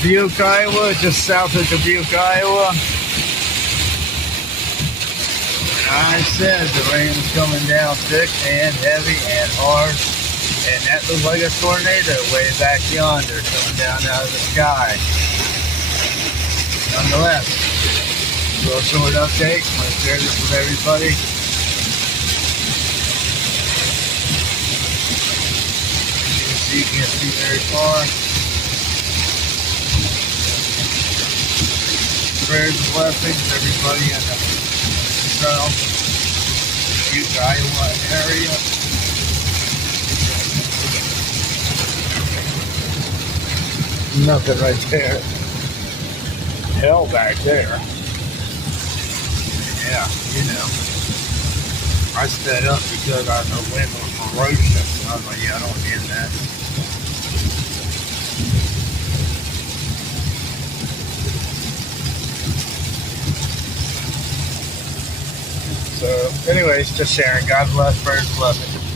Dubuque, Iowa, just south of Dubuque, Iowa. I said the rain was coming down thick and heavy and hard, and that looks like a tornado way back yonder coming down out of the sky. Nonetheless, real short update. I'm going to share this with everybody. You can't see very far. Prayers and blessings, everybody in the Dubuque, Iowa area. Nothing right there. Hell back there. Yeah, you know. I sped up because the wind was ferocious. And I was like, yeah, I don't need that. So, anyways, just sharing. God bless, prayers, blessings.